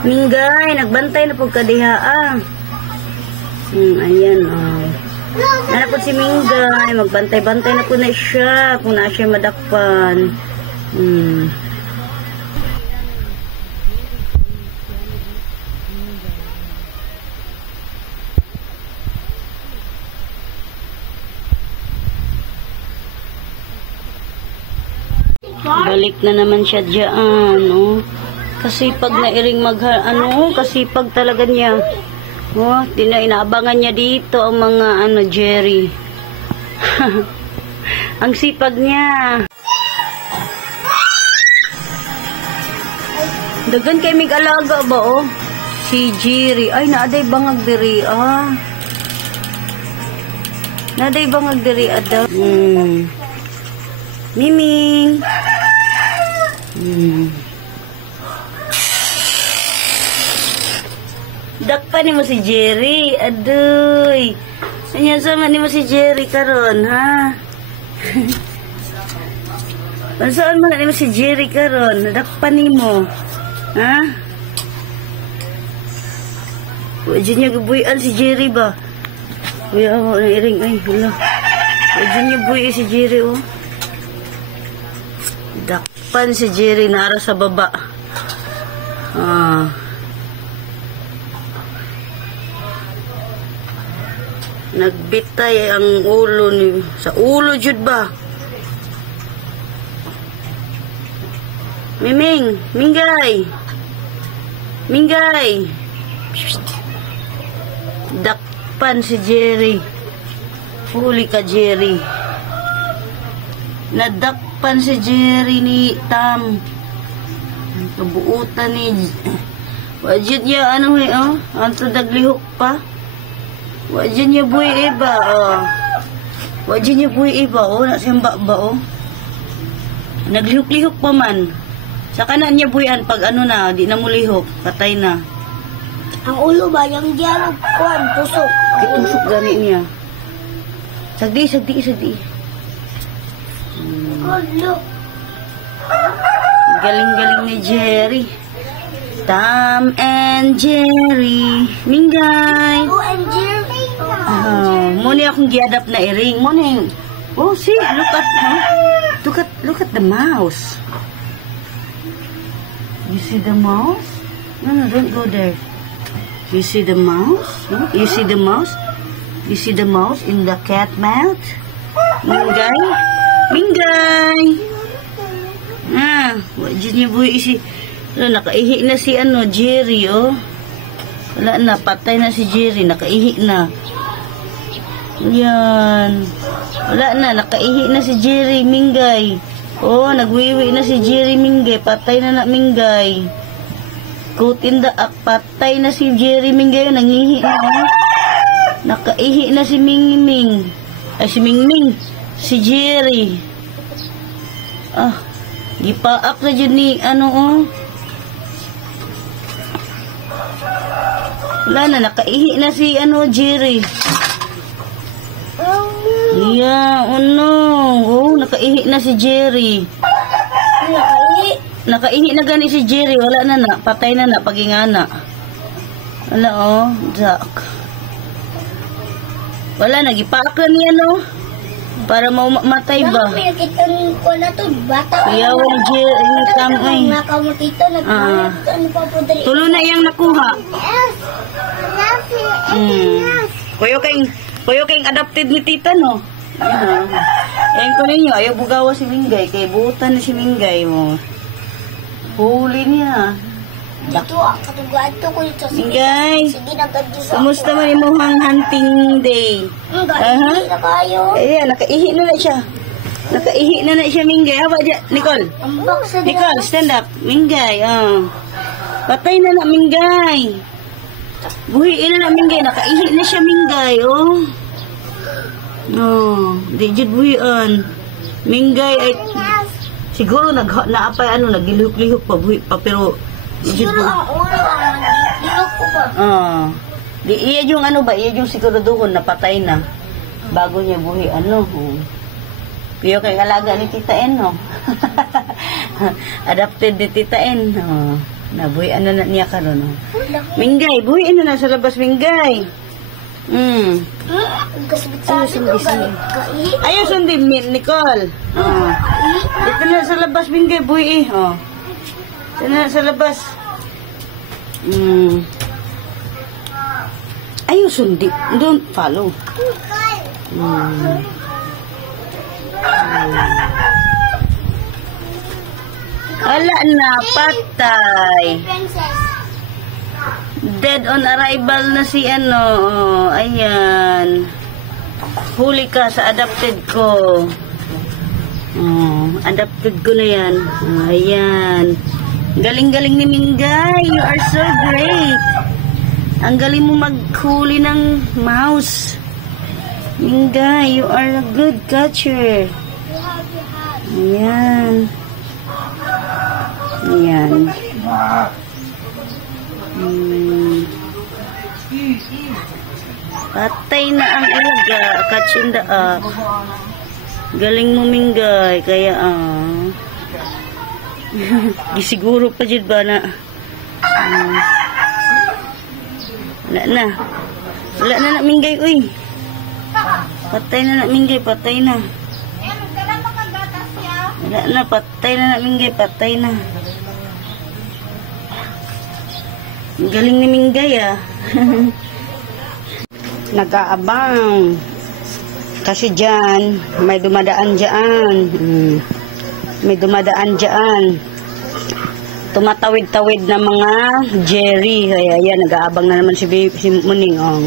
Minggay, nagbantay na pag kadiha ah. Ayan oh. Nanapod si Minggay, magbantay-bantay na po na siya kung na siya madakpan. Balik na naman siya dyan, oh. Kasipag na iring kasipag talaga niya. Oh, inaabangan niya dito ang mga Jerry. Ang sipag niya. Dagan kay mig alaga ba, oh? Si Jerry. Ay, naaday bangag diri, ah. Naaday bangag diri, ada. Miming. Dakpan ni mo si Jerry. Aduy. Anya sama ni mo si Jerry karon, ha? Saan mo na ni mo si Jerry karon? Dakpan ni mo. Ha? Wajin niya gabuyan si Jerry ba? Kuya ako na iring. Ay, hala. Wajin niya buhay si Jerry, oh. Dakpan si Jerry nara sa baba. Nagbitay ang ulo ni sa ulo jud ba? Miming, Minggay. Minggay. Dakpan si Jerry. Huli ka, Jerry. Nadakpan si Jerry ni Tam. Kabuutan ni wajid niya oh. Anto daglihok pa. Wajid niya buhay iba, oh. Wajid niya buhay iba, oh. Nasimba ba, oh. Naglihok-lihok pa man. Sa kanan niya buhayan pag na, di na mulihok. Patay na. Ang ulo ba? Yung dialog kuhan, tusok. Tusok gani niya. Sagdi. Ulo. Galing-galing ni Jerry. Tom and Jerry. Minggay. Oh, and Jerry. Muna akong giadap na iring. Muna. Oh, see, look at the mouse. You see the mouse? No, don't go there. You see the mouse? No? You see the mouse? You see the mouse in the cat mouth? Minggay? Minggay! Wajid niya buhay si... nakaihi na si Jerry, oh. Wala na, patay na si Jerry. Nakaihi na. Yan. Wala na, nakaihi na si Jerry, Minggay. Oh, nagwiwi na si Jerry, Minggay. Patay na Minggay. Caught in the act. Patay na si Jerry, Minggay. Nangihi na. Nakaihi na si Mingming. Ay, si Mingming. Si Jerry. Gipaak na dyan ni, oh. Wala na, nakaihi na si, Jerry. Yeah, oh no. Oh, nakaihi na si Jerry. Nakaihi na gani si Jerry. Wala na. Patay na pagingana. Wala, oh. Jack. Wala, nagipaak na niya, no? Para matay ba? Kaya wala Jerry. Kamay. Tulo na iyang nakuha. Kuya kayong adopted ni tita, no? Ayan ko ninyo, ayaw bugawa si Minggay. Kaya buutan na si Minggay mo. Huli niya. Dito, katugaan to ko ito. Minggay, Sige, nagadyo sa kumusta man yung hunting day? Hindi na kayo. Ayan, nakaihi na siya. Nakaihi na siya, Minggay. Haba dyan, Nicole. Nicole, stand up. Minggay, patay na Minggay. Buhiin na Minggay. Nakaihi na siya, Minggay, oh. Di jud buhian. Minggay ay siguro naapay naglihok-lihok pa buhi pa pero siguro ang ulo ang nagilok ko ba? Di iya yung iya yung siguraduhon na patay na bago niya buhian, no. Piyo kay alaga ni Tita En, no. Adopted ni Tita En, Nabuhian na niya karon. Oh. Minggay, buhiin na sa labas, Minggay. Ayaw sundi, Nicole. Oh. Ito na sa labas, Minggay, buhi. Oh. Ito na sa labas. Ayaw sundi. Don't follow. Wala na, patay. Dead on arrival na si ano. Oh, ayan. Huli ka sa adopted ko. Oh, adopted ko na yan. Oh, ayan. Galing-galing ni Minggay. You are so great. Ang galing mo maghuli ng mouse. Minggay, you are a good catcher. Ayan. Ayan. Patay na ang ilaga. Catch in the up. Galing mo, Minggay. Kaya, gisiguro pa dyan ba na? Wala na. Wala na, Minggay, uy. Patay na, Minggay. Patay na. Wala na, patay na, Minggay. Patay na. Galing ni Minggay, ah. Nag-aabang. Kasi dyan, may dumadaan dyan. May dumadaan dyan. Tumatawid-tawid na mga Jerry. Kaya yan, nag-aabang na naman si Muning, oh.